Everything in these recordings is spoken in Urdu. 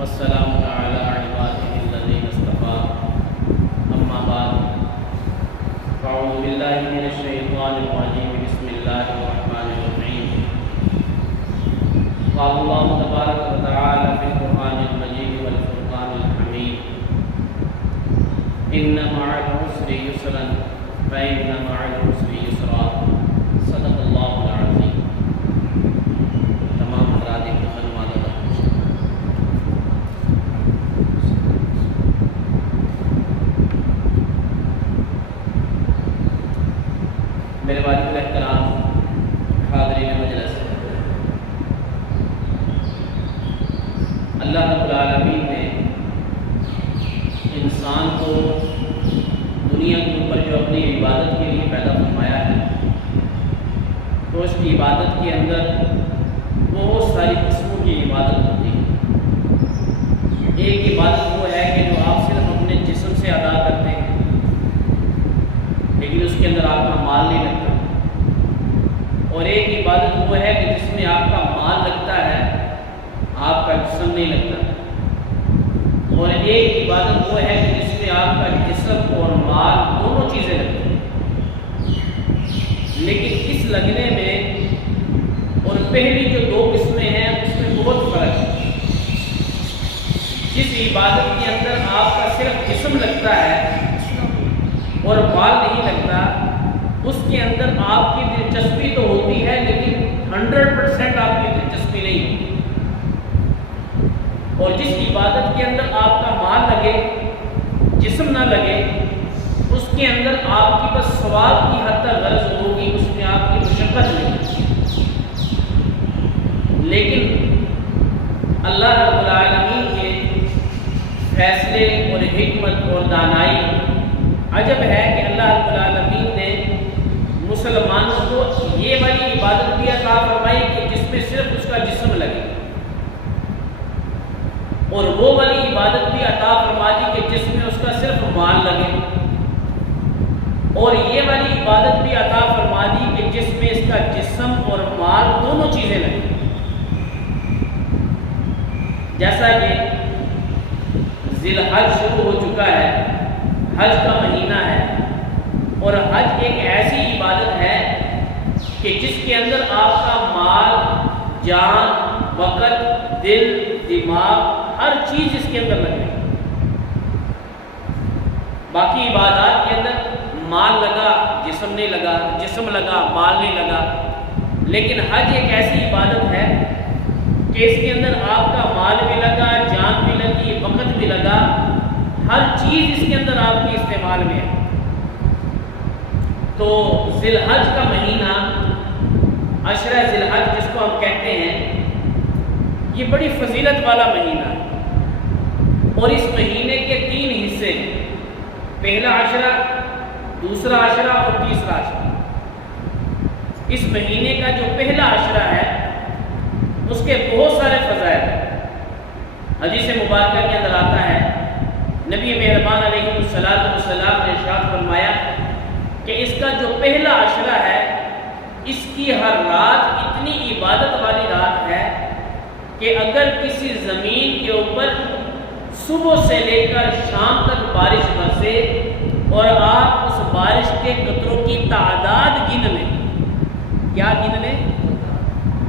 والسلام على عباده الذين اصطفى أما بعد فأعوذ بالله من الشيطان الرجيم بسم الله الرحمن الرحيم قال الله تبارك وتعالى في القرآن المجيد والفرقان الحميد إن مع العسر يسرا فإن مع العسر يسرا صدق الله العظيم. تمام حضرات میرے واجب الاحترام حاضرین مجلس، اللہ رب العالمین نے انسان کو دنیا کے اوپر جو اپنی عبادت کے لیے پیدا فرمایا ہے، تو اس کی عبادت کے اندر بہت ساری قسموں کی عبادت ہوتی ہے. ایک عبادت وہ ہے کہ جو آپ صرف اپنے جسم سے ادا کرتے ہیں، لیکن اس کے اندر آپ کا مال نہیں لگتا. اور ایک عبادت وہ ہے کہ جس میں آپ کا مال لگتا ہے، آپ کا جسم نہیں لگتا. اور ایک عبادت وہ ہے کہ جس میں آپ کا جسم اور مال دونوں چیزیں لگتی ہیں. لیکن اس لگنے میں اور پہلی جو دو قسمیں ہیں اس میں بہت فرق ہے. جس عبادت کے اندر آپ کا صرف جسم لگتا ہے اور مال نہیں لگتا، اس کے اندر آپ کی دلچسپی تو ہوتی ہے لیکن 100% آپ کی دلچسپی نہیں ہوتی. اور جس عبادت کے اندر آپ کا مال لگے، جسم نہ لگے، اس کے اندر آپ کی بس ثواب کی حد تک غرض ہوگی، اس میں آپ کی مشقت نہیں ہوگی. لیکن اللہ رب العالمین کے فیصلے اور حکمت اور دانائی عجب ہے کہ اللہ رب العالمین نے مسلمانوں کو یہ والی عبادت بھی عطا فرمائی کہ جس میں صرف اس کا جسم لگے، اور وہ والی عبادت بھی عطا فرما دی کہ جس میں اس کا صرف مال لگے، اور یہ والی عبادت بھی عطا فرما دی کہ جس میں اس کا جسم اور مال دونوں چیزیں لگیں. جیسا کہ ذی الحج شروع ہو چکا ہے، حج کا مہینہ ہے، اور حج ایک ایسی عبادت ہے کہ جس کے اندر آپ کا مال، جان، وقت، دل، دماغ، ہر چیز اس کے اندر لگے. باقی عبادات کے اندر مال لگا، جسم نہیں لگا، جسم لگا، مال نہیں لگا. لیکن حج ایک ایسی عبادت ہے کہ اس کے اندر آپ کا مال بھی لگا، جان بھی لگی، وقت بھی لگا، ہر چیز اس کے اندر آپ کے استعمال میں ہے. تو ذی الحج کا مہینہ، عشرہ ذی الحج جس کو ہم کہتے ہیں، یہ بڑی فضیلت والا مہینہ ہے. اور اس مہینے کے 3 حصے ہیں، پہلا عشرہ، دوسرا عشرہ اور تیسرا عشرہ. اس مہینے کا جو پہلا عشرہ ہے اس کے بہت سارے فضائل ہیں. حدیث مبارکہ کے اندر آتا ہے، نبی مہربان علیہ الصلوۃ والسلام نے ارشاد فرمایا کہ اس کا جو پہلا عشرہ ہے، اس کی ہر رات اتنی عبادت والی رات ہے کہ اگر کسی زمین کے اوپر صبح سے لے کر شام تک بارش برسے اور آپ اس بارش کے قطروں کی تعداد گن لیں، کیا گن لیں؟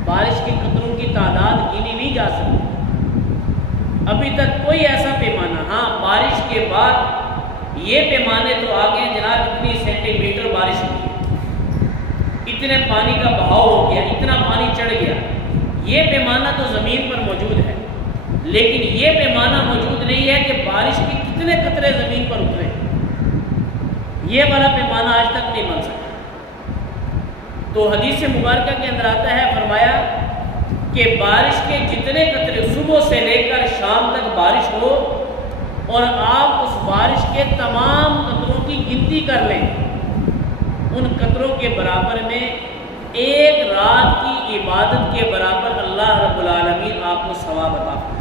بارش کے قطروں کی تعداد گنی نہیں جا سکتی. ابھی تک کوئی ایسا پیمانہ، ہاں بارش کے بعد یہ پیمانے تو آگے جناب اتنی سینٹی میٹر بارش ہوئی، اتنے پانی کا بہاؤ ہو گیا، اتنا پانی چڑھ گیا، یہ پیمانہ تو زمین پر موجود ہے. لیکن یہ پیمانہ موجود نہیں ہے کہ بارش کے کتنے قطرے زمین پر اترے. یہ والا پیمانہ آج تک نہیں بن سکا. تو حدیث مبارکہ کے اندر آتا ہے، فرمایا کہ بارش کے جتنے قطرے صبح سے لے کر شام تک بارش ہو اور آپ اس بارش کے تمام قطروں کی گنتی کر لیں، ان قطروں کے برابر میں ایک رات کی عبادت کے برابر اللہ رب العالمین آپ کو ثواب عطا فرمائے.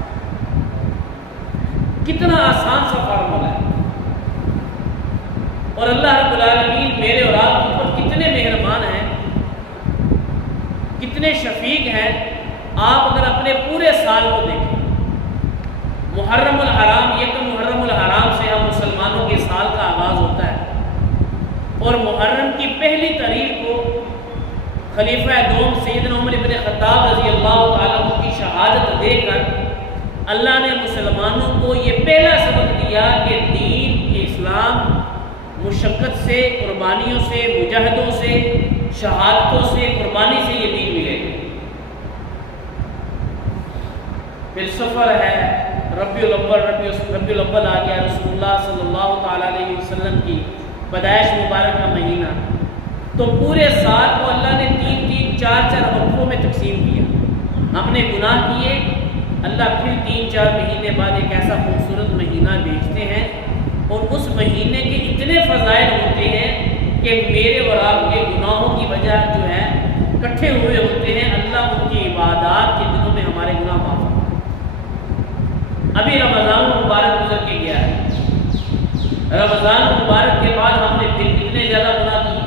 کتنا آسان سا فارمولہ ہے. اور اللہ رب العالمین میرے اور آپ کے اوپر کتنے مہربان ہیں، کتنے شفیق ہیں. آپ اگر اپنے پورے سال کو دیکھیں محرم الحرام، یکم محرم الحرام سے ہم مسلمانوں کے سال کا آغاز ہوتا ہے، اور محرم کی پہلی تاریخ کو خلیفہ دوم سیدنا عمر بن خطاب رضی اللہ تعالیٰ عنہ کی شہادت دے کر اللہ نے مسلمانوں کو یہ پہلا سبق دیا کہ دین اسلام مشقت سے، قربانیوں سے، مجاہدوں سے، شہادتوں سے، قربانی سے یہ دین ملے گا۔ پھر سفر ہے، ربیع الاول آ گیا، رسول اللہ صلی اللہ تعالیٰ علیہ وسلم کی پیدائش مبارک کا مہینہ، تو پورے سال کو اللہ نے 3 4 وقفوں میں تقسیم کیا۔ ہم نے گناہ کیے، اللہ پھر 3 4 مہینے بعد ایک ایسا خوبصورت مہینہ بھیجتے ہیں، اور اس مہینے کے اتنے فضائل ہوتے ہیں کہ میرے اور آپ کے گناہوں کی وجہ جو ہے اکٹھے ہوئے ہوتے ہیں، اللہ ان کی عبادات کے دنوں میں ہمارے گناہ معاف کرتا ہے۔ ابھی رمضان مبارک گزر کے گیا ہے، رمضان مبارک کے بعد ہم نے پھر کتنے زیادہ گناہ کی،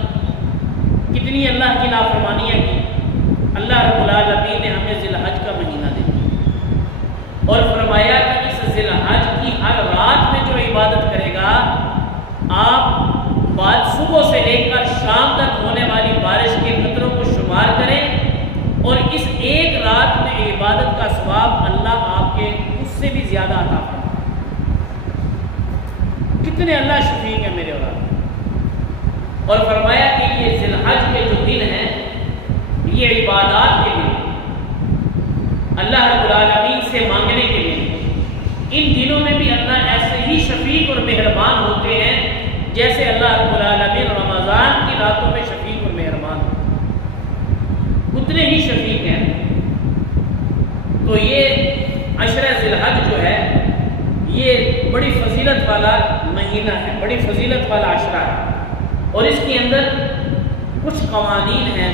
کتنی اللہ کی نافرمانیاں کی۔ اللہ رب العالمین نے ہمیں ذی الحج کا مہینہ دے دیا اور فرمایا کہ اس ذی الحج کی ہر رات میں جو عبادت کرے گا، آپ بعد صبح سے لے کر شام تک ہونے والی بارش کے قطروں کو شمار کریں، اور اس ایک رات میں عبادت کا ثواب اللہ آپ کے اس سے بھی زیادہ عطا فرمائے۔ کتنے اللہ شفیق ہیں میرے اور آپ۔ اور فرمایا کہ یہ ذی الحج کے جو دن ہیں، یہ عبادات کے دن، اللہ رب العالمین سے مانگنے کے لیے، ان دنوں میں بھی اللہ ایسے ہی شفیق اور مہربان ہوتے ہیں جیسے اللہ رب العالمین رمضان کی راتوں میں شفیق اور مہربان اتنے ہی شفیق ہیں۔ تو یہ عشرہ ذی الحج جو ہے یہ بڑی فضیلت والا مہینہ ہے، بڑی فضیلت والا عشرہ ہے، اور اس کے اندر کچھ قوانین ہیں،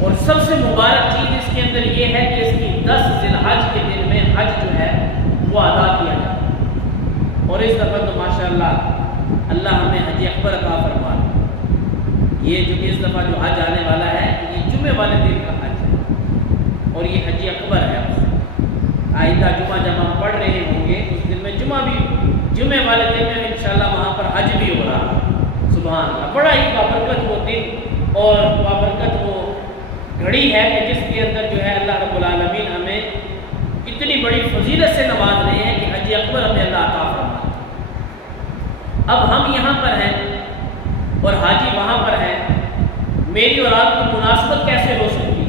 اور سب سے مبارک چیز اس کے اندر یہ ہے کہ اس کی 10 ذی الحج کے دن میں حج جو ہے وہ ادا کیا جائے، اور اس دفعہ تو ماشاءاللہ اللہ ہمیں حج اکبر عطا فرما۔ یہ جو اس دفعہ جو حج آنے والا ہے یہ جمعے والے دن کا حج ہے، اور یہ حج اکبر ہے۔ آئندہ جمعہ جب ہم پڑھ رہے ہوں گے اس دن میں جمعے والے دن میں انشاءاللہ وہاں پر حج بھی ہو رہا ہے۔ سبحان اللہ، بڑا ہی بابرکت وہ دن اور بابرکت وہ گھڑی ہے کہ جس کے اندر جو ہے اللہ رب العالمین ہمیں اتنی بڑی فضیلت سے نواز رہے ہیں کہ حج اکبر ہمیں اللہ عطا فرمائے۔ اب ہم یہاں پر ہیں اور حاجی وہاں پر ہیں، میری اور آپ کی مناسبت کیسے ہو سکتی؟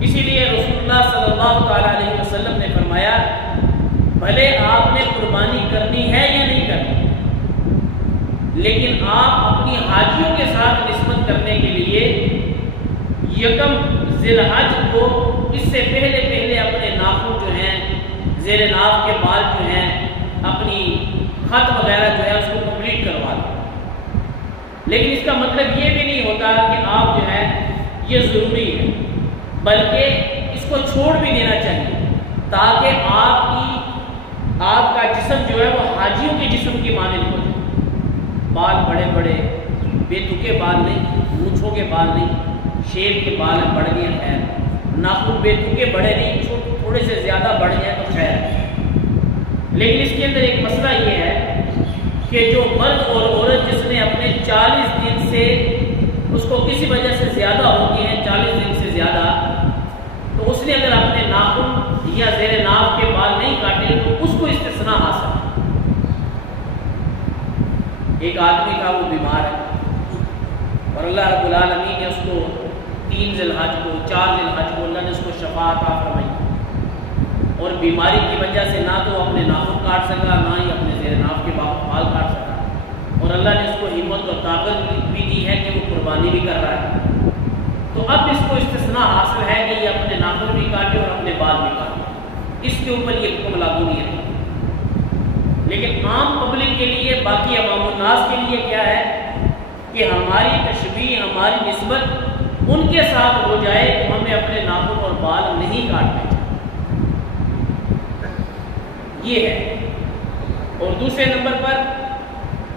اسی لیے رسول اللہ صلی اللہ تعالیٰ علیہ وسلم نے فرمایا، بھلے آپ نے قربانی کرنی ہے یا نہیں کرنی، لیکن آپ اپنی حاجیوں کے ساتھ نسبت کرنے کے لیے یکم ذی الحج کو اس سے پہلے اپنے ناخن جو ہیں، زیر ناف کے بال جو ہیں، اپنی خط وغیرہ جو ہے اس کو کمپلیٹ کروا دیں۔ لیکن اس کا مطلب یہ بھی نہیں ہوتا کہ آپ جو ہے یہ ضروری ہے، بلکہ اس کو چھوڑ بھی دینا چاہیے تاکہ آپ کا جسم جو ہے وہ حاجیوں کے جسم کی مانند ہو جائے۔ بال بڑے بڑے بے تکے بال نہیں، مونچھوں کے بال نہیں، شیر کے بال بڑھ گئے خیر، ناخن بے تکے بڑے نہیں، تھوڑے سے زیادہ بڑھ جائیں تو خیر ہے۔ لیکن اس کے اندر ایک مسئلہ یہ ہے کہ جو مرد اور عورت جس نے اپنے 40 دن سے اس کو کسی وجہ سے زیادہ ہوتی ہیں، 40 دن سے زیادہ، تو اس نے اگر اپنے ناخن یا زیر ناف کے بال نہیں کاٹے تو اس کو استثناء حاصل ہے۔ ایک آدمی تھا وہ بیمار ہے اور اللہ رب العالمین نے اس کو 3 ذی الحج کو 4 ذی الحج کو اللہ نے اس کو شفا عطا فرمائی، اور بیماری کی وجہ سے نہ تو اپنے ناخن کاٹ سکا، نہ ہی اپنے زیر ناف کے بال کاٹ سکا، اور اللہ نے اس کو ہمت اور طاقت بھی دی ہے کہ وہ قربانی بھی کر رہا ہے۔ تو اب اس کو استثناء حاصل ہے کہ یہ اپنے ناخن بھی کاٹے اور اپنے بال بھی کاٹے، اس کے اوپر یہ حکم لاگو نہیں ہے۔ لیکن عام پبلک کے لیے، باقی عوام الناس کے لیے کیا ہے کہ ہماری تشبیہ، ہماری نسبت ان کے ساتھ ہو جائے تو ہمیں اپنے ناخن اور بال نہیں کاٹنے چاہیے، یہ ہے۔ اور دوسرے نمبر پر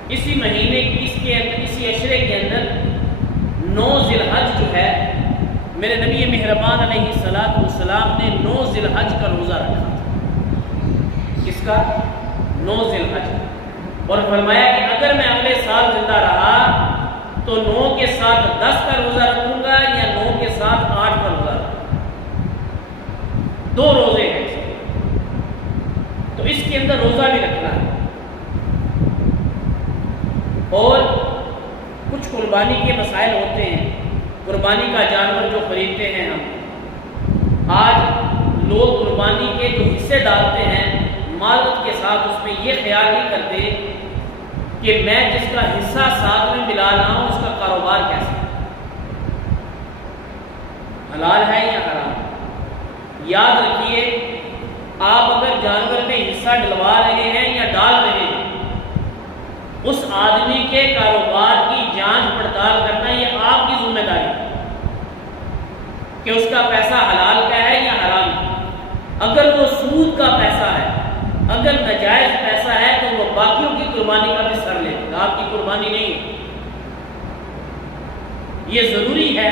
اسی مہینے اسی عشرے کے اندر 9 ذی الحج جو ہے، میرے نبی مہربان علیہ الصلوۃ والسلام نے 9 ذی الحج کا روزہ رکھا تھا۔ کس کا؟ 9 ذی الحج، اور فرمایا کہ اگر میں اگلے سال زندہ رہا تو 9 کے ساتھ 10 کا روزہ رکھوں گا یا 9 کے ساتھ 8 کا روزہ رکھوں گا۔ 2 روزے ہیں اس کے، تو اس کے اندر روزہ بھی رکھنا ہے۔ اور کچھ قربانی کے مسائل ہوتے ہیں، قربانی کا جانور جو خریدتے ہیں ہم، آج لوگ قربانی کے جو حصے ڈالتے ہیں مالت کے ساتھ، اس میں یہ خیال نہیں کرتے کہ میں جس کا حصہ ساتھ میں ملا رہا ہوں اس کا کاروبار کیسے، حلال ہے یا حرام۔ یاد رکھیے، آپ اگر جانور میں حصہ ڈلوا رہے ہیں یا ڈال رہے ہیں، اس آدمی کے کاروبار کی جانچ پڑتال کرنا یہ آپ کی ذمہ داری ہے کہ اس کا پیسہ حلال کا ہے یا حرام۔ اگر وہ سود کا پیسہ ہے، اگر ناجائز پیسہ ہے، تو وہ باقیوں کی قربانی کا بھی سر لے گا، آپ کی قربانی نہیں ہے۔ یہ ضروری ہے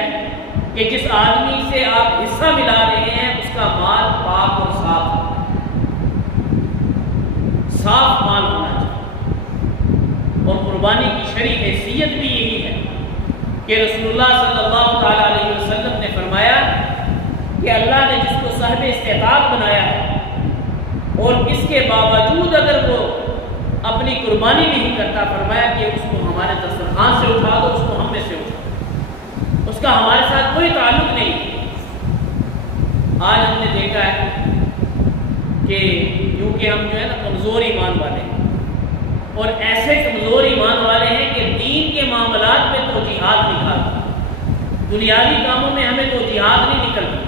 کہ جس آدمی سے آپ حصہ ملا رہے ہیں اس کا مال پاک اور صاف مال ہونا چاہیے۔ اور قربانی کی شرعی حیثیت بھی یہی ہے کہ رسول اللہ صلی اللہ تعالی علیہ وسلم نے فرمایا کہ اللہ نے جس کو صاحب استطاعت بنایا ہے اور اس کے باوجود اگر وہ اپنی قربانی نہیں کرتا، فرمایا کہ اس کو ہمارے دسترخوان سے اٹھا دو، اس کو ہم میں سے اٹھا دو، اس کا ہمارے ساتھ کوئی تعلق نہیں۔ آج ہم نے دیکھا ہے کہ کیونکہ ہم جو ہے نا کمزور ایمان والے ہیں، اور ایسے کمزور ایمان والے ہیں کہ دین کے معاملات میں توجیہات نکالتے، دنیاوی کاموں میں ہمیں توجیہات نہیں نکلتی،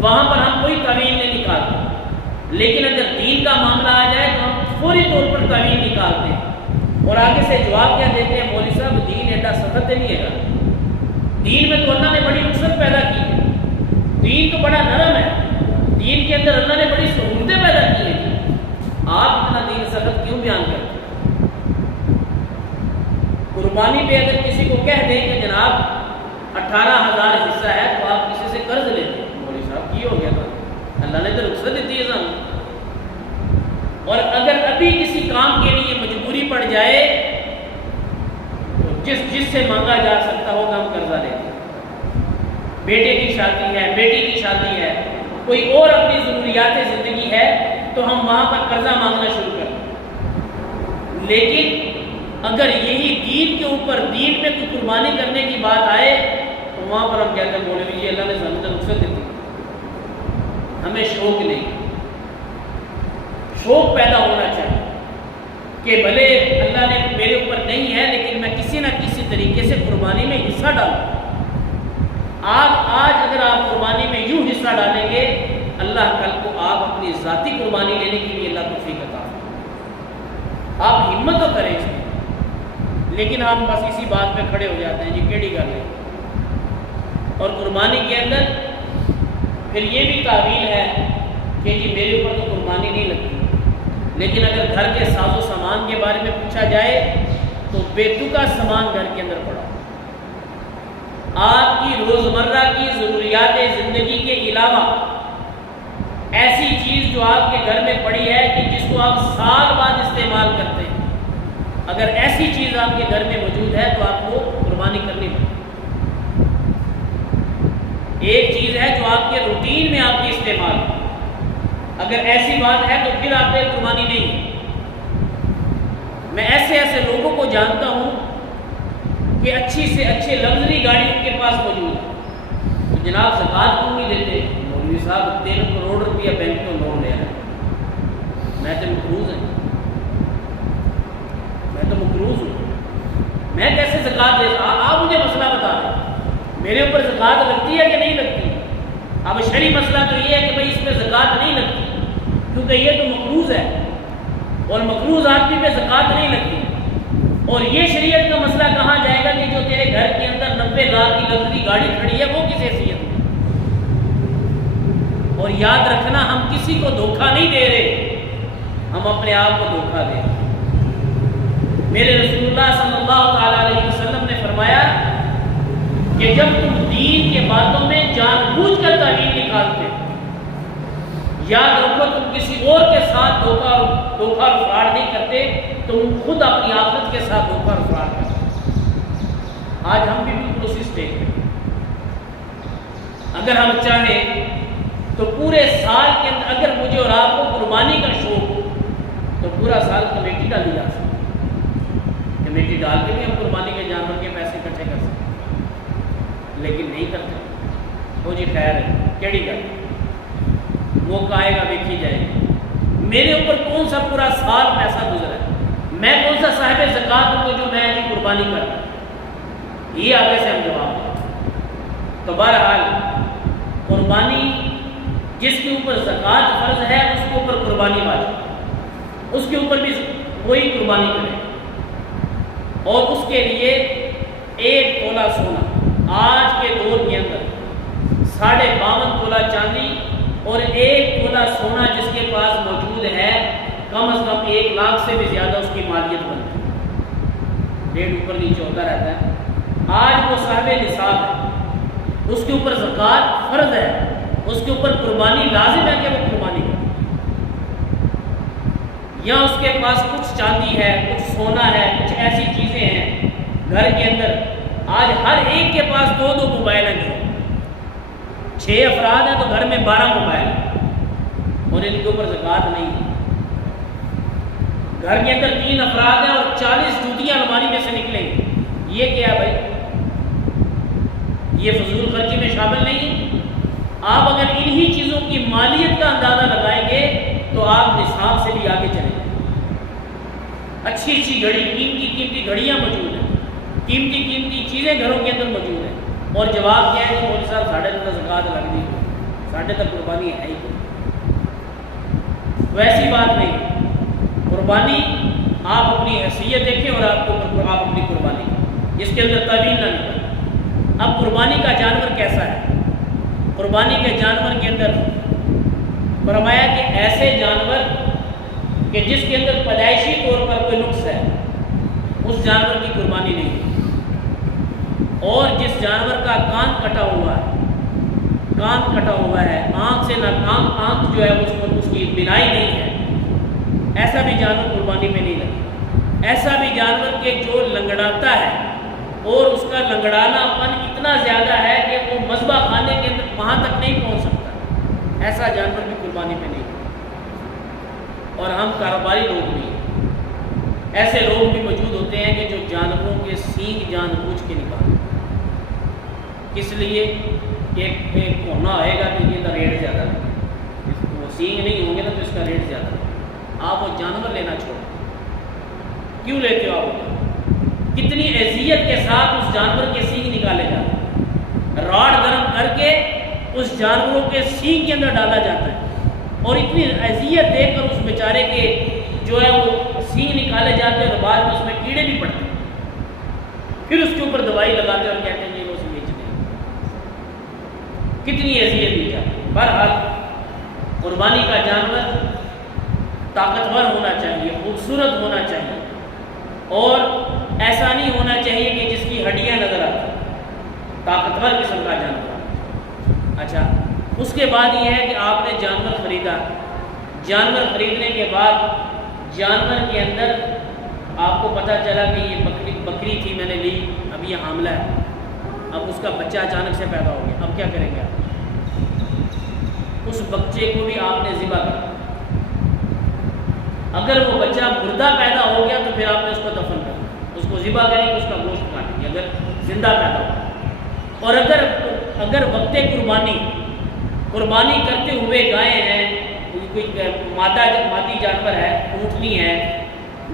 وہاں پر ہم کوئی تعویل نہیں نکالتے، لیکن اگر دین کا معاملہ آ جائے تو ہم فوری طور پر تعویل نکالتے ہیں اور آگے سے جواب کیا دیتے ہیں؟ مولوی صاحب دین ایڈا سخت نہیں ہے، دین میں تو اللہ نے بڑی وسعت پیدا کی ہے، دین تو بڑا نرم ہے، دین کے اندر اللہ نے بڑی سہولتیں پیدا کی ہیں، آپ اتنا دین سخت کیوں بیان کرتے ہیں؟ قربانی پہ اگر کسی کو کہہ دیں کہ جناب 18,000 حصہ ہے تو آپ کسی سے قرض لیتے ہیں، مولوی صاحب کی ہو گیا تھا، اللہ نے تو رخصت دیتی ہے سامنے۔ اور اگر ابھی کسی کام کے لیے مجبوری پڑ جائے تو جس سے مانگا جا سکتا ہوگا ہم قرضہ لیتے ہیں۔ بیٹے کی شادی ہے، بیٹی کی شادی ہے، کوئی اور اپنی ضروریات زندگی ہے تو ہم وہاں پر قرضہ مانگنا شروع کرتے ہیں۔ لیکن اگر یہی دین کے اوپر، دین میں کوئی قربانی کرنے کی بات آئے تو وہاں پر ہم کہتے ہیں مولوی جی اللہ نے زمین رخصت دیتی، ہمیں شوق نہیں۔ شوق پیدا ہونا چاہیے کہ بھلے اللہ نے میرے اوپر نہیں ہے لیکن میں کسی نہ کسی طریقے سے قربانی میں حصہ ڈالوں۔ آج اگر آپ قربانی میں یوں حصہ ڈالیں گے، اللہ کل کو آپ اپنی ذاتی قربانی لینے کے لیے اللہ توفیق عطا فرمائے۔ آپ ہمت تو کریں اس میں، لیکن ہم بس اسی بات پہ کھڑے ہو جاتے ہیں جی کیڑی گل ہے۔ اور قربانی کے اندر پھر یہ بھی تعویل ہے کہ جی میرے اوپر تو قربانی نہیں لگتی، لیکن اگر گھر کے ساز و سامان کے بارے میں پوچھا جائے تو بے تکا سامان گھر کے اندر پڑا، آپ کی روزمرہ کی ضروریات زندگی کے علاوہ ایسی چیز جو آپ کے گھر میں پڑی ہے کہ جس کو آپ سال بعد استعمال کرتے ہیں، اگر ایسی چیز آپ کے گھر میں موجود ہے تو آپ کو قربانی کرنی پڑے۔ ایک چیز ہے جو آپ کے روٹین میں آپ کی استعمال ہے، اگر ایسی بات ہے تو پھر آپ کی قربانی نہیں ہے۔ میں ایسے لوگوں کو جانتا ہوں کہ اچھی سے اچھے لگژری گاڑی ان کے پاس موجود ہے، تو جناب زکوٰۃ کیوں نہیں دیتے؟ مولوی صاحب 3 کروڑ روپیہ بینک میں لون لے رہے ہیں، میں تو مقروض ہوں، میں کیسے زکوٰۃ دے؟ آپ مجھے مسئلہ بتا دیں، میرے اوپر زکوٰۃ لگتی ہے کہ نہیں لگتی؟ اب شرعی مسئلہ تو یہ ہے کہ بھائی اس پہ زکوٰۃ نہیں لگتی کیونکہ یہ تو مقروض ہے، اور مقروض آدمی پہ زکوٰۃ نہیں لگتی۔ اور یہ شریعت کا مسئلہ کہاں جائے گا کہ جو تیرے گھر کے اندر 90 لاکھ کی لگژری گاڑی کھڑی ہے وہ کس حیثیت میں؟ اور یاد رکھنا ہم کسی کو دھوکہ نہیں دے رہے، ہم اپنے آپ کو دھوکہ دے رہے۔ میرے رسول اللہ صلی اللہ تعالی علیہ وسلم نے فرمایا کہ جب تم دین کے باتوں میں جان بوجھ کر تعویل نکالتے یاد رکھو تم کسی اور کے ساتھ دھوکہ اور فراڈ نہیں کرتے، تم خود اپنی آخرت کے ساتھ دھوکہ اور فراڈ کرتے۔ آج ہم بھی بالکل اسی اسٹیج پہ، اگر ہم چاہیں تو پورے سال کے اندر اگر مجھے اور آپ کو قربانی کا شوق ہو تو پورا سال کمیٹی ڈالی جا سکتی ہے، کمیٹی ڈال کے بھی ہم قربانی کے جانور کے پیسے اکٹھے کر سکتے ہیں، لیکن نہیں کرتے۔ وہ جی خیر ہے، کیڑی گل، وہ کہے گا دیکھی جائے گی، میرے اوپر کون سا پورا سال پیسہ گزرا ہے، میں کون سا صاحب زکوٰۃ ہوں جو میں جی قربانی کرتا ہوں، یہ آگے سے ہم جواب دیں۔ تو بہرحال قربانی جس کے اوپر زکوٰۃ فرض ہے اس کے اوپر قربانی واجب، اس کے اوپر بھی وہی قربانی کرے، اور اس کے لیے 1 تولہ سونا آج کے دور کے اندر 52.5 تولہ چاندی اور 1 تولہ سونا جس کے پاس موجود ہے، کم از کم 1 لاکھ سے بھی زیادہ اس کی مالیت بنتی ہے، ریٹ اوپر نیچے ہوتا رہتا ہے۔ آج وہ صاحب نصاب ہے، اس کے اوپر زکوٰۃ فرض ہے، اس کے اوپر قربانی لازم ہے کہ وہ قربانی کرے، یا اس کے پاس کچھ چاندی ہے، کچھ سونا ہے، کچھ ایسی چیزیں ہیں گھر کے اندر۔ آج ہر ایک کے پاس 2 موبائل ہیں، 6 افراد ہیں تو گھر میں 12 موبائل ہیں، اور ان کے اوپر زکوٰۃ نہیں ہے۔ گھر کے اندر 3 افراد ہیں اور 40 جوتیاں الماری میں سے نکلیں گی، یہ کیا ہے بھائی؟ یہ فضول خرچی میں شامل نہیں ہے۔ آپ اگر انہی چیزوں کی مالیت کا اندازہ لگائیں گے تو آپ نصاب سے بھی آگے چلیں گے۔ اچھی اچھی گھڑی، قیمتی گھڑیاں موجود ہیں، قیمتی چیزیں گھروں کے اندر موجود ہیں، اور جواب کیا ہے کہ مولوی صاحب ساڑھے تک زکوٰۃ لگ دی، ساڑھے تک قربانی ہے ہی کوئی۔ تو ایسی بات نہیں، قربانی آپ اپنی حیثیت دیکھیں اور آپ اپنی قربانی، اس کے اندر تعویل نہ نکالیں۔ اب قربانی کا جانور کیسا ہے؟ قربانی کے جانور کے اندر فرمایا کہ ایسے جانور کہ جس کے اندر پیدائشی طور پر کوئی نقص ہے، اس جانور کی قربانی نہیں، اور جس جانور کا کان کٹا ہوا ہے، آنکھ سے آنکھ جو ہے اس کی بینائی نہیں ہے، ایسا بھی جانور قربانی میں نہیں لگتا۔ ایسا بھی جانور کہ جو لنگڑاتا ہے اور اس کا لنگڑانا پن اتنا زیادہ ہے کہ وہ مذبح خانے کے اندر وہاں تک نہیں پہنچ سکتا، ایسا جانور بھی قربانی میں نہیں۔ اور ہم کاروباری لوگ بھی، ایسے لوگ بھی موجود ہوتے ہیں کہ جو جانوروں کے سینگ جان بوجھ کے نکالتے، اس لیے ایک ہونا ہوئے گا کہ یہ ریٹ زیادہ ہے، وہ سینگ نہیں ہوں گے نا تو اس کا ریٹ زیادہ ہے، آپ وہ جانور لینا چھوڑ کیوں لیتے ہو؟ آپ کتنی اذیت کے ساتھ اس جانور کے سینگ نکالے جاتے ہیں، راڑ گرم کر کے اس جانوروں کے سینگ کے اندر ڈالا جاتا ہے، اور اتنی اذیت دے کر اس بیچارے کے جو ہے وہ سینگ نکالے جاتے ہیں، اور بعد میں اس میں کیڑے بھی پڑتے ہیں، پھر اس کے اوپر دوائی لگاتے ہیں اور کہتے ہیں یہ وہ بیچتے ہیں، کتنی اذیت دی جاتی ہے۔ بہرحال قربانی کا جانور طاقتور ہونا چاہیے، خوبصورت ہونا چاہیے، اور ایسا نہیں ہونا چاہیے کہ جس کی ہڈیاں نظر آتی، طاقتور قسم کا جانور۔ اچھا، اس کے بعد یہ ہے کہ آپ نے جانور خریدا، جانور خریدنے کے بعد جانور کے اندر آپ کو پتہ چلا کہ یہ بکری تھی، میں نے لی، اب یہ حاملہ ہے، اب اس کا بچہ اچانک سے پیدا ہو گیا، اب کیا کریں گے آپ؟ اس بچے کو بھی آپ نے ذبح کیا، اگر وہ بچہ مردہ پیدا ہو گیا تو پھر آپ نے اس کو دفن کر دیا، اس کو ذبح کریں گے، اس کا گوشت کاٹیں گے اگر زندہ پیدا ہو۔ اور اگر وقت قربانی کرتے ہوئے گائے ہیں، کوئی مادی جانور ہے، اونٹنی ہے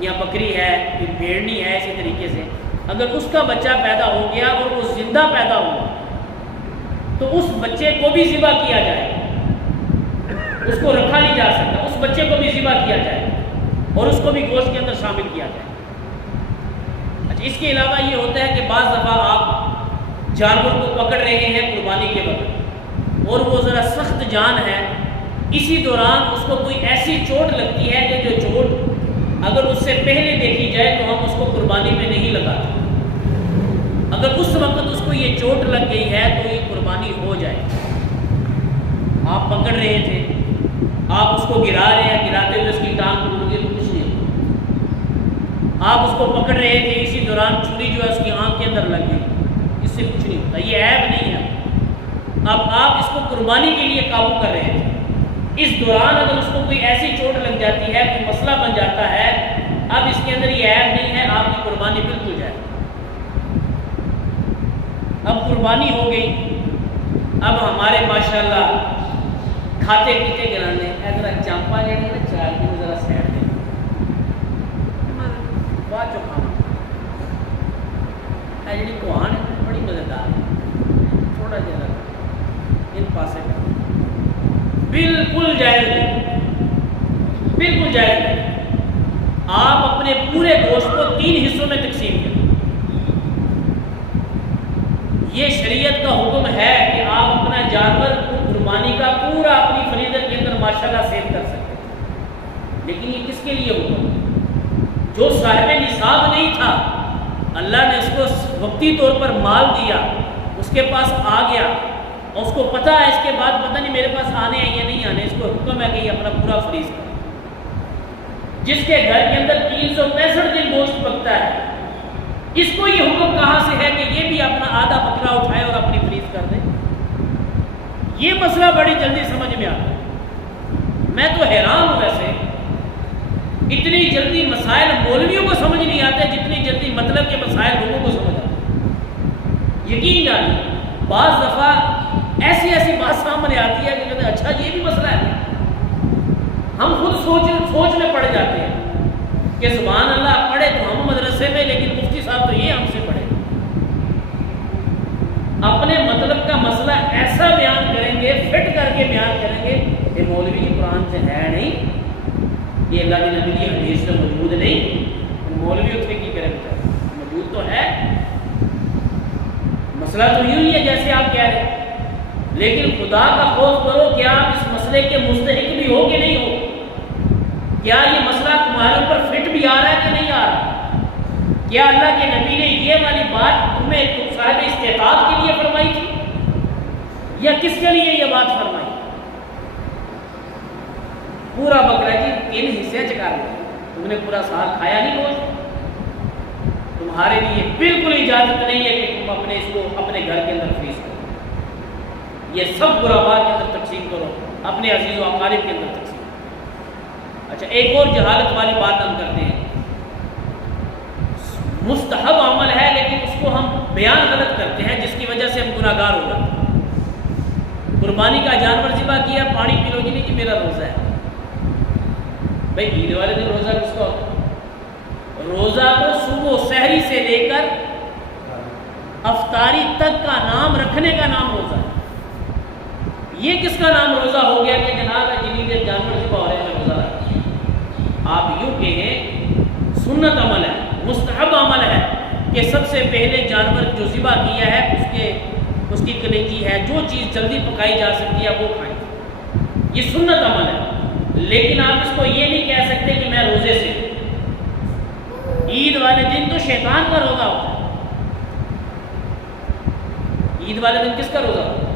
یا بکری ہے، کوئی بھیڑنی ہے، اسی طریقے سے اگر اس کا بچہ پیدا ہو گیا اور وہ زندہ پیدا ہوا تو اس بچے کو بھی ذبح کیا جائے، اس کو رکھا نہیں جا سکتا، اس بچے کو بھی ذبح کیا جائے اور اس کو بھی گوشت کے اندر شامل کیا جائے۔ اچھا، اس کے علاوہ یہ ہوتا ہے کہ بعض دفعہ آپ جانور کو پکڑ رہے ہیں قربانی کے وقت اور وہ ذرا سخت جان ہے، اسی دوران اس کو کوئی ایسی چوٹ لگتی ہے کہ جو چوٹ اگر اس سے پہلے دیکھی جائے تو ہم اس کو قربانی میں نہیں لگاتے، اگر اس وقت اس کو یہ چوٹ لگ گئی ہے تو یہ قربانی ہو جائے۔ آپ پکڑ رہے تھے، آپ اس کو گرا رہے ہیں، گراتے ہوئے اس کی ٹانگ ٹوٹ گئی تو کچھ نہیں ہوتا۔ آپ اس کو پکڑ رہے تھے، اسی دوران چھری جو ہے اس کی آنکھ کے اندر لگ گئی، اس سے کچھ نہیں ہوتا، یہ عیب نہیں ہے۔ اب آپ اس کو قربانی کے لیے قابو کر رہے تھے، اس دوران اگر اس کو کوئی ایسی چوٹ لگ جاتی ہے، کوئی مسئلہ بن جاتا ہے، اب اس کے اندر یہ عیب نہیں ہے، آپ کی قربانی بالکل جائے۔ اب قربانی ہو گئی، اب ہمارے ماشاءاللہ کھاتے پیتے گرانے ذرا چامپا لینے نا چار کی ذرا سیڈ دے بعد جو کھانا ہے جی کوہان ہے بڑی مزیدار تھوڑا جا ان پاسے کا بالکل جائز نہیں، بالکل جائز نہیں۔ آپ اپنے پورے گوشت کو 3 حصوں میں تقسیم کریں۔ یہ شریعت کا حکم ہے کہ آپ اپنا جانور قربانی کا پورا اپنی فریضت کے اندر ماشاءاللہ سیل کر سکتے ہیں، لیکن یہ کس کے لیے حکم ہے؟ جو صاحب نصاب نہیں تھا، اللہ نے اس کو وقتی طور پر مال دیا، اس کے پاس آ گیا اور اس کو پتہ ہے، اس کے بعد پتہ نہیں میرے پاس آنے ہیں یا نہیں آنے، اس کو حکم ہے کہ یہ اپنا پورا فریض کرے۔ جس کے گھر کے اندر 365 دن گوشت پکتا ہے، اس کو یہ حکم کہاں سے ہے کہ یہ بھی اپنا آدھا بکرا اٹھائے اور اپنی فریض کر دے؟ یہ مسئلہ بڑی جلدی سمجھ میں آتا ہے۔ میں تو حیران ہوں، ویسے اتنی جلدی مسائل مولویوں کو سمجھ نہیں آتے جتنی جلدی مطلب کے مسائل لوگوں کو سمجھ آتے۔ یقین جانیے بعض دفعہ ایسی بات سامنے آتی ہے کہ کہتے ہیں اچھا یہ بھی مسئلہ ہے، ہم خود سوچ میں پڑ جاتے ہیں کہ سبحان اللہ پڑھے تو ہم مدرسے میں، لیکن مفتی صاحب تو یہ ہم سے پڑھے۔ اپنے مطلب کا مسئلہ ایسا بیان کریں گے، فٹ کر کے بیان کریں گے کہ مولوی کی قرآن سے ہے نہیں، یہ اللہ کے نبی کی حدیث سے موجود نہیں، مولوی اتنے کی کرے بیچارے، موجود تو ہے، مسئلہ تو یوں ہی ہے جیسے آپ کہہ رہے ہیں، لیکن خدا کا خوف کرو کہ آپ اس مسئلے کے مستحق بھی ہو کہ نہیں ہو، کیا یہ مسئلہ تمہارے اوپر فٹ بھی آ رہا ہے کہ نہیں آ رہا؟ کیا اللہ کے نبی نے یہ والی بات تمہیں صاحب استطاعت کے لیے فرمائی تھی یا کس کے لیے یہ بات فرمائی؟ پورا بکرا جی 3 حصے چکا لیا، تم نے پورا سال کھایا نہیں گوشت، تمہارے لیے بالکل اجازت نہیں ہے کہ تم اپنے اس کو اپنے گھر کے اندر فریز کرو، یہ سب غربا کے اندر تقسیم کرو، اپنے عزیز و اقارب کے اندر تقسیم کرو۔ اچھا ایک اور جہالت والی بات ہم کرتے ہیں، مستحب عمل ہے لیکن اس کو ہم بیان غلط کرتے ہیں جس کی وجہ سے ہم گناہ گار ہو جاتے ہیں۔ قربانی کا جانور ذبح کیا، پانی پی لو، نہیں کہ میرا روزہ ہے، بھائی عید والے دن روزہ کس کا ہوتا ہے؟ روزہ تو صبح سحری سے لے کر افطاری تک کا نام رکھنے کا نام روزہ ہے۔ یہ کس کا نام روزہ ہو گیا کہ جناب جنہیں دیر جانور ذبح ہو رہے ہیں روزہ رکھا؟ آپ یوں کہیں سنت عمل ہے، مستحب عمل ہے کہ سب سے پہلے جانور جو ذبح کیا ہے اس کی کلیجی ہے، جو چیز جلدی پکائی جا سکتی ہے وہ کھائیں، یہ سنت عمل ہے۔ لیکن آپ اس کو یہ نہیں کہہ سکتے کہ میں روزے سے، عید والے دن تو شیطان کا روزہ ہوتا ہے، عید والے دن کس کا روزہ ہوتا ہے؟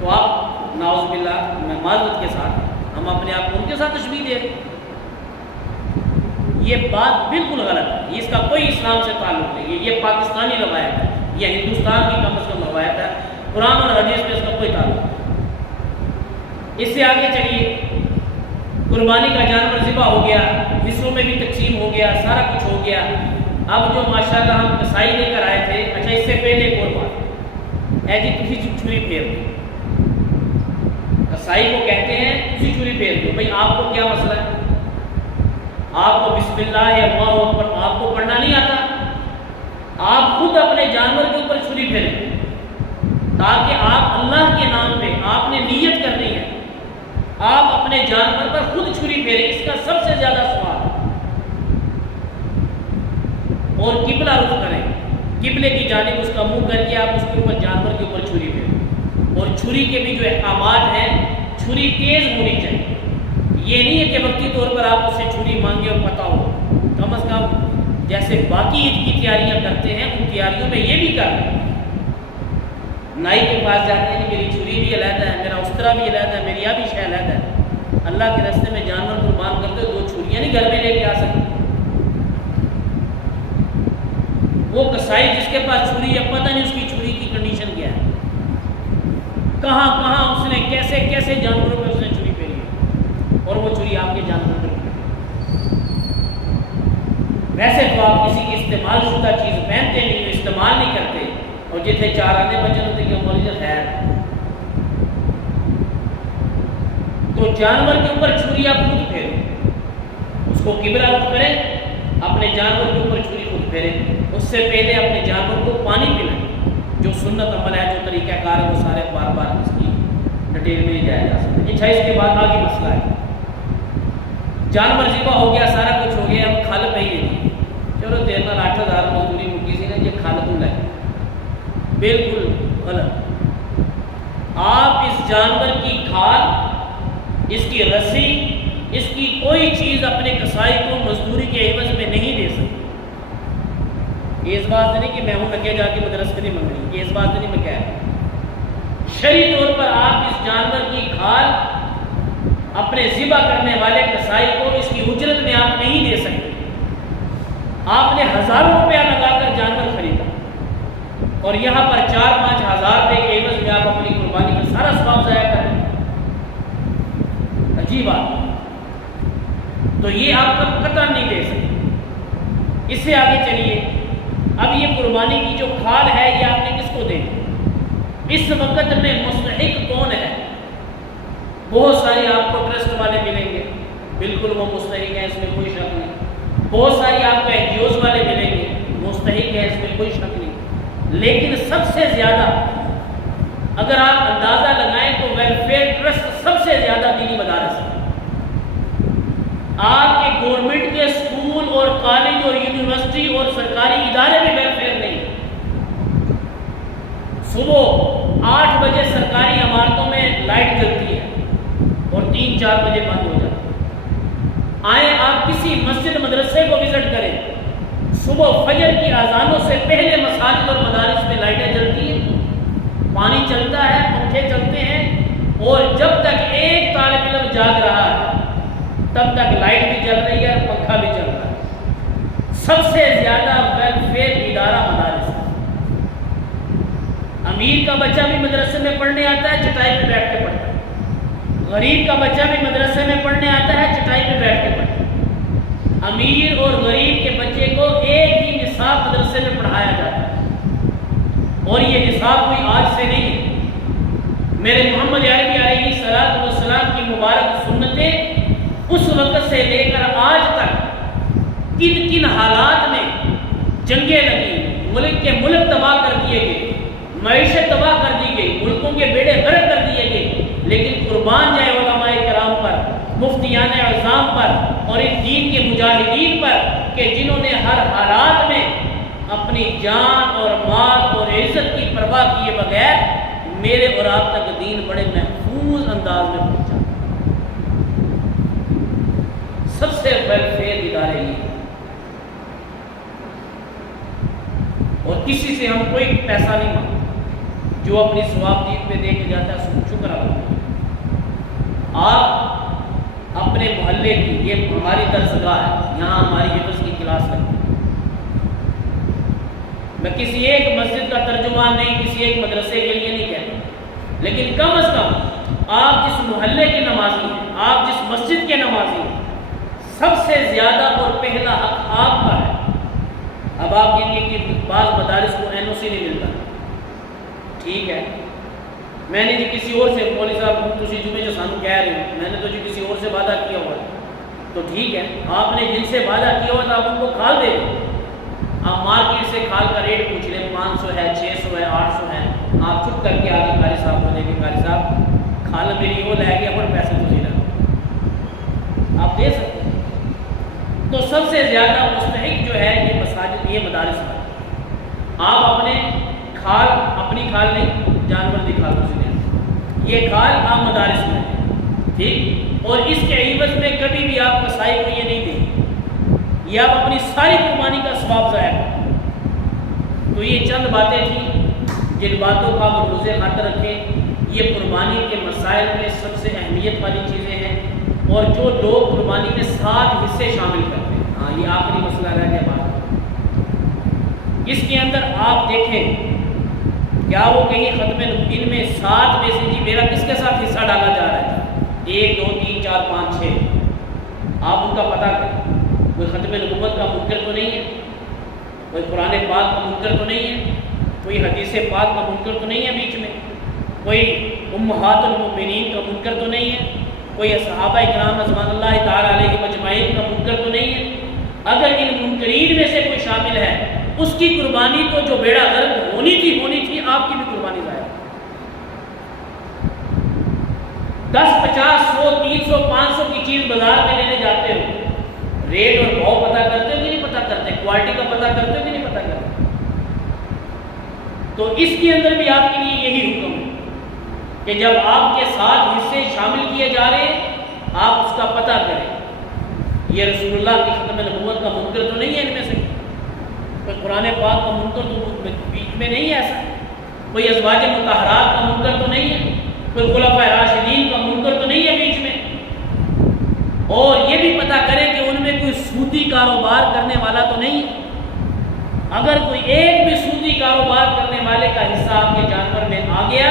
تو آپ نعوذ باللہ میں معذرت کے ساتھ ہم اپنے آپ کو ان کے ساتھ تشبیہ دے رہے ہیں، یہ بات بالکل غلط ہے، اس کا کوئی اسلام سے تعلق نہیں، یہ پاکستانی روایت ہے، یہ ہندوستان کی کم از کم روایت ہے، قرآن اور حدیث میں اس کا کوئی تعلق نہیں۔ اس سے آگے چلیے، قربانی کا جانور ذبح ہو گیا، حصوں میں بھی تقسیم ہو گیا، سارا کچھ ہو گیا۔ اب جو ماشاءاللہ ہم کسائی لے کر آئے تھے، اچھا اس سے پہلے ایک اور بات، اے جی تسی چھری پھیر دو، کسائی کو کہتے ہیں تسی چھری پھیر دو، بھائی آپ کو کیا مسئلہ ہے؟ آپ کو بسم اللہ یا اللہ اکبر آپ کو پڑھنا نہیں آتا؟ آپ خود اپنے جانور کے اوپر چھری پھیریں تاکہ آپ اللہ کے نام پہ آپ نے نیت کرنی ہے، آپ اپنے جانور پر خود چھری پھیریں، اس کا سب سے زیادہ ثواب ہے۔ اور قبلہ رخ کریں، قبلے کی جانب اس کا منہ کر کے آپ اس کے اوپر جانور کے اوپر چھری پھیریں۔ اور چھری کے بھی جو احکامات ہیں، چھری تیز ہونی چاہیے، یہ نہیں ہے کہ وقتی طور پر آپ اس سے چھری مانگے اور پتہ ہو، کم از کم جیسے باقی عید کی تیاریاں کرتے ہیں ان تیاریوں میں یہ بھی کر رہے ہیں، نائی کے پاس جاتے ہیں کہ میری چھری بھی علیحدہ ہے، میرا استرا بھی علیحدہ ہے، میری یہ بھی شے علیحدہ ہے، اللہ کے راستے میں جانور قربان کرتے ہو 2 چھریاں نہیں گھر میں لے کے آ سکتے. وہ کسائی جس کے پاس چھری ہے پتہ نہیں اس کی چھری کی کنڈیشن کیا ہے, کہاں کہاں اس نے کیسے کیسے جانوروں پہ اس نے چھری پھیری ہے, اور وہ چھری آپ کے جانوروں پہ. ویسے تو آپ کسی کی استعمال شدہ چیز پہنتے نہیں, استعمال نہیں کرتے, اور جتنے 4 آنے بچے ہوتے کہ مولوی خیر. تو جانور کے اوپر چھری آپ خود پھیریں, اس کو قبلہ رخ کریں, اپنے جانور کے اوپر چھری خود پھیریں. اس سے پہلے اپنے جانور کو پانی پلائیں, جو سنت عمل ہے, جو طریقہ کار ہے, وہ سارے بار بار اس کی ڈیٹیل میں نہیں جایا جا سکتا. اچھا, اس کے بعد آگے مسئلہ ہے, جانور ذبح ہو گیا, سارا کچھ ہو گیا, اب کھال پہ ہی نہیں, چلو 8,000 مزدوری مکی سی نا, یہ کھال کو لائے, بالکل غلط. آپ اس جانور کی کھال, اس کی رسی, اس کی کوئی چیز اپنے کسائی کو مزدوری کے عوض میں نہیں دے سکتے. یہ اس بات سے نہیں کہ میں ہوں لگے جا کے مدرسے نہیں مانگ رہی, یہ اس بات سے نہیں میں کہہ رہا. شرعی طور پر آپ اس جانور کی کھال اپنے ذبح کرنے والے کسائی کو اس کی اجرت میں آپ نہیں دے سکتے. آپ نے ہزاروں روپیہ لگا کر جانور خریدا, اور یہاں پر 4-5 ہزار روپے کے عوض میں آپ اپنی قربانی کا سارا ثواب ضائع کر رہے ہیں. عجیب بات. تو یہ آپ کا قطع نہیں دے سکتے. اس سے آگے چلیے, اب یہ قربانی کی جو کھال ہے یہ آپ نے کس کو دینی؟ اس وقت میں مستحق کون ہے؟ بہت ساری آپ کو ٹرسٹ والے ملیں گے, بالکل وہ مستحق ہیں, اس میں کوئی شک نہیں. بہت ساری آپ کو NGOs والے ملیں گے, مستحق ہے, اس میں کوئی شک نہیں. لیکن سب سے زیادہ اگر آپ اندازہ لگائیں تو ویلفیئر ٹرسٹ سب سے زیادہ دینی مدارس ہے. آپ کے گورنمنٹ کے اسکول اور کالج اور یونیورسٹی اور سرکاری ادارے میں ویلفیئر نہیں. صبح 8 بجے سرکاری عمارتوں میں لائٹ جلتی ہے اور 3-4 بجے بند ہو جاتی ہے. آئیں آپ کسی مسجد مدرسے کو وزٹ کریں, صبح فجر کی اذانوں سے پہلے مساجد اور مدارس میں لائٹیں جلتی ہیں, پانی چلتا ہے, پنکھے چلتے ہیں, اور جب تک ایک طالب علم جاگ رہا ہے تب تک لائٹ بھی چل رہی ہے, پنکھا بھی چل رہا ہے. سب سے زیادہ ویلفیئر ادارہ مدارس ہے. امیر کا بچہ بھی مدرسے میں پڑھنے آتا ہے, چٹائی پہ بیٹھ کے پڑھتا ہے. غریب کا بچہ بھی مدرسے میں پڑھنے آتا ہے, چٹائی پہ بیٹھ کے پڑھتا ہے. امیر اور غریب کے بچے کو ایک ہی نصاب مدرسے میں پڑھایا جاتا ہے, اور یہ نصاب کوئی آج سے نہیں ہے. میرے محمد عربی علیہ الصلوۃ والسلام کی مبارک سنتیں اس وقت سے لے کر آج تک کن کن حالات میں جنگیں لگی, ملک تباہ کر دیے گئے, معیشت تباہ کر دی گئی, ملکوں کے بیڑے غرق کر دیے گئے, لیکن قربان جائے علماء کرام پر, مفتیان اعظام پر, اور اس دین کے مجاہدین پر کہ جنہوں نے ہر حالات میں اپنی جان اور مال اور عزت کی پرواہ کیے بغیر میرے اور آپ تک دین بڑے محفوظ انداز میں پہنچا. سب سے ویلفیئر ادارے یہ, اور کسی سے ہم کوئی پیسہ نہیں مانگتے. جو اپنی ثواب دید پہ دے کے جاتا ہے اس کو شکر ادا. آپ اپنے محلے کی, یہ ہماری درسگاہ ہے, یہاں ہماری حفظ کی کلاس لگتی ہے. میں کسی ایک مسجد کا ترجمان نہیں, کسی ایک مدرسے کے لیے نہیں کہتا, لیکن کم از کم آپ جس محلے کے نمازی ہیں, آپ جس مسجد کے نمازی ہیں, سب سے زیادہ اور پہلا حق آپ کا ہے. اب آپ کہیں گے کہ بعض مدارس کو NOC نہیں ملتا, ٹھیک ہے, میں نے جی کسی اور سے, مولوی صاحب تسی جمعے جو سانو کہہ رہے ہیں, میں نے تو جی کسی اور سے وعدہ کیا ہوا ہے, تو ٹھیک ہے, آپ نے جن سے وعدہ کیا ہوا تھا آپ ان کو کھال دے دیں. آپ مارکیٹ سے کھال کا ریٹ پوچھ لیں, 500 ہے, 600 ہے, 800 ہے, آپ چپ کر کے آگے قاری صاحب کو دیں گے, قاری صاحب کھال میری وہ لے گیا پر پیسے تجھے لگا, آپ دے سکتے ہیں. تو سب سے زیادہ مستحق جو ہے یہ مساجد, یہ مدارس ہے. آپ اپنے کھال, اپنی کھال نہیں, جانور دی کھال کو دیں, یہ کھال آپ مدارس میں دیں, ٹھیک, اور اس کے عوض میں کبھی بھی آپ کسائی کو یہ نہیں دیں, یہ آپ اپنی ساری قربانی کا ثواب ضائع کریں. تو یہ چند باتیں تھیں جن باتوں کا ملحوظ خاطر رکھیں. یہ قربانی کے مسائل میں سب سے اہمیت والی چیزیں ہیں. اور جو لوگ قربانی میں 7 حصے شامل کرتے ہیں، ہاں یہ آخری مسئلہ رہ گیا بات۔ اس کے اندر آپ دیکھیں کیا وہ کہیں ختم ان میں 7 میں سے جی میرا کس کے ساتھ حصہ ڈالا جا رہا ہے، 1 2 3 4 5 6، آپ ان کا پتہ کریں۔ کوئی ختم نبوت کا منکر تو نہیں ہے، کوئی قرآن پاک کا منکر تو نہیں ہے، کوئی حدیث پاک کا منکر تو نہیں ہے بیچ میں، کوئی امہات المؤمنین کا منکر تو نہیں ہے، کوئی صحابہ کرام رضوان اللہ تعالیٰ علیہ مجمعین کا منکر تو نہیں ہے۔ اگر ان منکرین میں سے کوئی شامل ہے، اس کی قربانی تو جو بیڑا غرق ہونی تھی آپ کی بھی قربانی ضائع۔ 10 50 100 300 500 کی چیز بازار میں لینے جاتے ہو، ریٹ اور بھاؤ پتہ کرتے ہو کہ نہیں پتہ کرتے، کوالٹی کا پتہ کرتے ہو کہ نہیں پتہ کرتے؟ تو اس کے اندر بھی آپ کے لیے یہی حکم ہے کہ جب آپ کے 7 حصے شامل کیے جا رہے ہیں، آپ اس کا پتہ کریں۔ یہ رسول اللہ کی ختم نبوت کا منکر تو نہیں ہے ان میں سے، کوئی قرآن پاک کا منکر تو بیچ میں نہیں ہے، ایسا کوئی ازواج مطہرات کا منکر تو نہیں ہے، کوئی خلفائے راشدین کا منکر تو نہیں ہے بیچ میں۔ اور یہ بھی پتہ کریں کہ ان میں کوئی سودی کاروبار کرنے والا تو نہیں ہے۔ اگر کوئی ایک بھی سودی کاروبار کرنے والے کا حصہ آپ کے جانور میں آ گیا،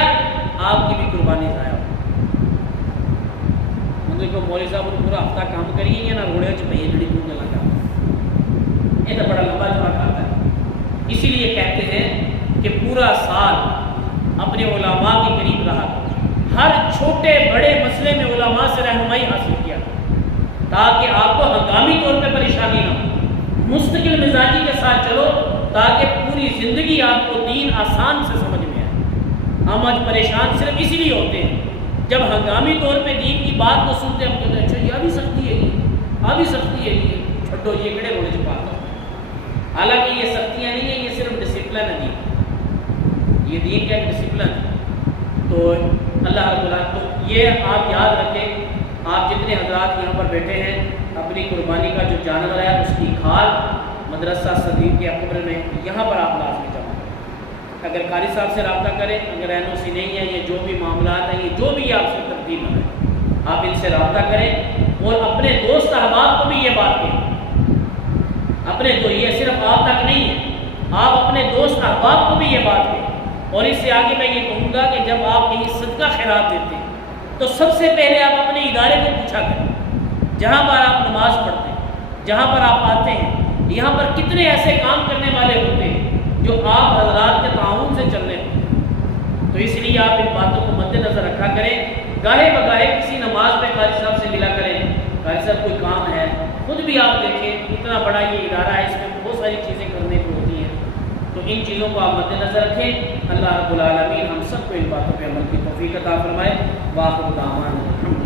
آپ کی بھی قربانی ضائع ہو۔ کو مولوی صاحب پورا ہفتہ کام کریے یا نہ روڑے چپائیے جڑی دوں گلا کا، یہ تو بڑا لمبا جمع کھاتا ہے۔ اسی لیے کہتے ہیں کہ پورا سال اپنے علماء کے قریب رہا، ہر چھوٹے بڑے مسئلے میں علماء سے رہنمائی حاصل کیا، تاکہ آپ کو ہنگامی طور پہ پریشانی نہ ہو، مستقل مزاجی کے ساتھ چلو، تاکہ پوری زندگی آپ کو دین آسان سے سمجھ میں آئے۔ ہم آج پریشان صرف اسی لیے ہوتے ہیں جب ہنگامی طور پہ دین کی بات کو سنتے ہیں، ہم کہتے ہیں اچھا یہ بھی سختی ہے، یہ بھی سختی ہے، یہ چھٹو یہ کڑے ہونے سے پاتا۔ حالانکہ یہ سختیاں نہیں ہیں، یہ صرف ڈسپلن ہے دین، یہ دین کا ایک ڈسپلن ہے۔ تو اللہ رب العالمین، تو یہ آپ یاد رکھیں، آپ جتنے حضرات یہاں پر بیٹھے ہیں، اپنی قربانی کا جو جانور ہے اس کی کھال مدرسہ صدیق کے قبر میں یہاں پر آپ لازمی جمع کریں۔ اگر قاری صاحب سے رابطہ کریں، اگر NOC نہیں ہے، یہ جو بھی معاملات ہیں، یہ جو بھی آپ سے تبدیل ہو رہے ہیں، آپ ان سے رابطہ کریں اور اپنے دوست احباب کو بھی یہ بات کہیں۔ اپنے تو یہ صرف آپ تک نہیں ہے، آپ اپنے دوست احباب کو بھی یہ بات کہیں۔ اور اس سے آگے میں یہ کہوں گا کہ جب آپ کہیں صدقہ خیرات دیتے ہیں تو سب سے پہلے آپ اپنے ادارے کو پوچھا کریں، جہاں پر آپ نماز پڑھتے ہیں، جہاں پر آپ آتے ہیں، یہاں پر کتنے ایسے کام کرنے والے ہوتے ہیں جو آپ حضرات کے تعاون سے چل رہے ہیں۔ تو اس لیے آپ ان باتوں کو مد نظر رکھا کریں۔ گاہے بگاہے کسی نماز میں قاری صاحب سے ملا کریں، قاری صاحب کوئی کام ہے، خود بھی آپ دیکھیں اتنا بڑا یہ ادارہ ہے، اس میں بہت ساری چیزیں کرنے کو ہوتی ہیں، تو ان چیزوں کو آپ مد نظر رکھیں۔ اللہ رب العالمین ہم سب کو ان باتوں پہ عمل کی توفیق عطا فرمائے۔ وآخر دعوانا الحمدللہ۔